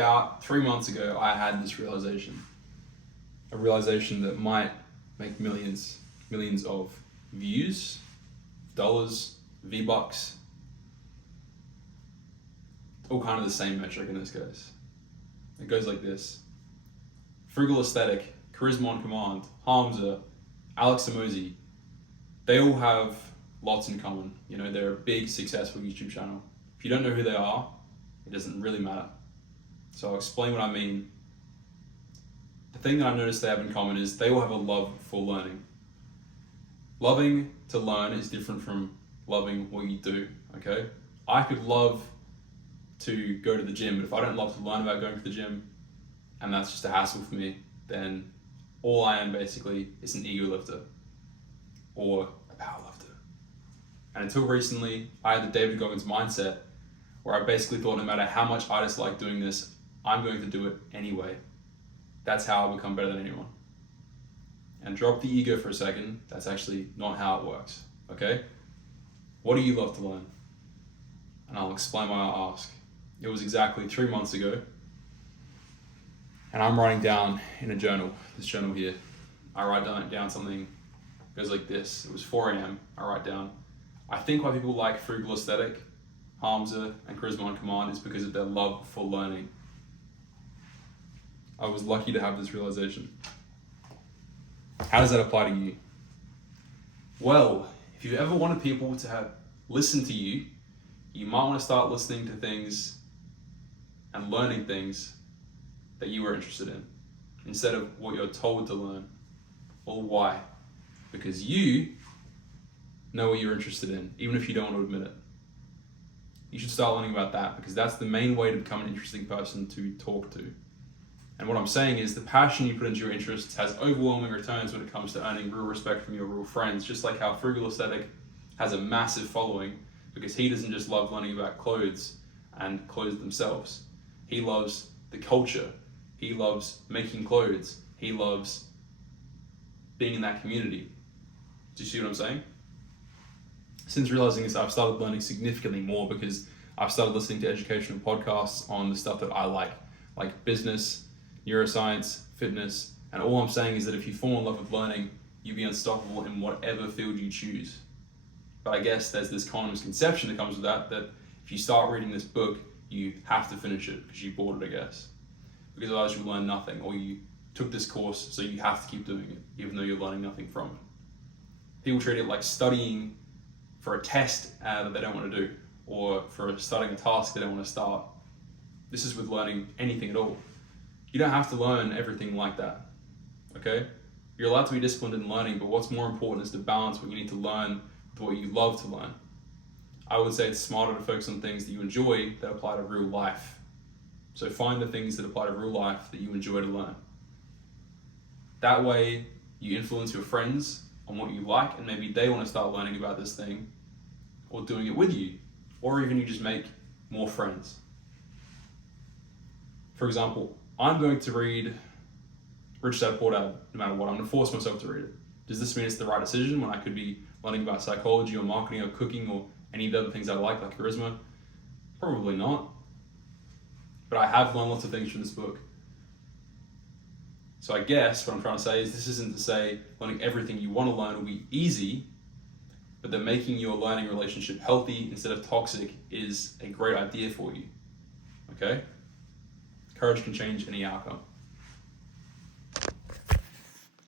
about 3 months ago, I had this realization. A realization that might make millions of views, dollars, V-Bucks, all kind of the same metric in this case. It goes like this. Frugal Aesthetic, Charisma on Command, Hamza, Alex Samosi, they all have lots in common. You know, they're a big, successful YouTube channel. If you don't know who they are, it doesn't really matter. So I'll explain what I mean. The thing that I noticed they have in common is they all have a love for learning. Loving to learn is different from loving what you do, okay? I could love to go to the gym, but if I don't love to learn about going to the gym, and that's just a hassle for me, then all I am basically is an ego lifter or a power lifter. And until recently, I had the David Goggins mindset where I basically thought no matter how much I dislike doing this, I'm going to do it anyway. That's how I become better than anyone. And drop the ego for a second, that's actually not how it works, okay? What do you love to learn? And I'll explain why I ask. It was exactly 3 months ago, and I'm writing down in a journal, this journal here. I write down something, it goes like this. It was 4 a.m. I write down, I think why people like Frugal Aesthetic, Hamza, and Charisma on Command is because of their love for learning. I was lucky to have this realization. How does that apply to you? Well, if you ever wanted people to listen to you, you might want to start listening to things and learning things that you were interested in, instead of what you're told to learn. Well, why? Because you know what you're interested in, even if you don't want to admit it. You should start learning about that, because that's the main way to become an interesting person to talk to. And what I'm saying is the passion you put into your interests has overwhelming returns when it comes to earning real respect from your real friends, just like how Frugal Aesthetic has a massive following, because he doesn't just love learning about clothes and clothes themselves. He loves the culture. He loves making clothes. He loves being in that community. Do you see what I'm saying? Since realizing this, I've started learning significantly more, because I've started listening to educational podcasts on the stuff that I like business, neuroscience, fitness, and all I'm saying is that if you fall in love with learning, you'll be unstoppable in whatever field you choose. But I guess there's this common misconception that comes with that if you start reading this book, you have to finish it because you bought it, I guess. Because otherwise you'll learn nothing, or you took this course, so you have to keep doing it, even though you're learning nothing from it. People treat it like studying for a test that they don't want to do, or for starting a task they don't want to start. This is with learning anything at all. You don't have to learn everything like that, okay? You're allowed to be disciplined in learning, but what's more important is to balance what you need to learn with what you love to learn. I would say it's smarter to focus on things that you enjoy that apply to real life. So find the things that apply to real life that you enjoy to learn. That way, you influence your friends on what you like, and maybe they want to start learning about this thing or doing it with you, or even you just make more friends. For example, I'm going to read Rich Dad Poor Dad no matter what. I'm going to force myself to read it. Does this mean it's the right decision when I could be learning about psychology or marketing or cooking or any of the other things I like charisma? Probably not. But I have learned lots of things from this book. So I guess what I'm trying to say is this isn't to say learning everything you want to learn will be easy, but that making your learning relationship healthy instead of toxic is a great idea for you. Okay? Courage can change any outcome.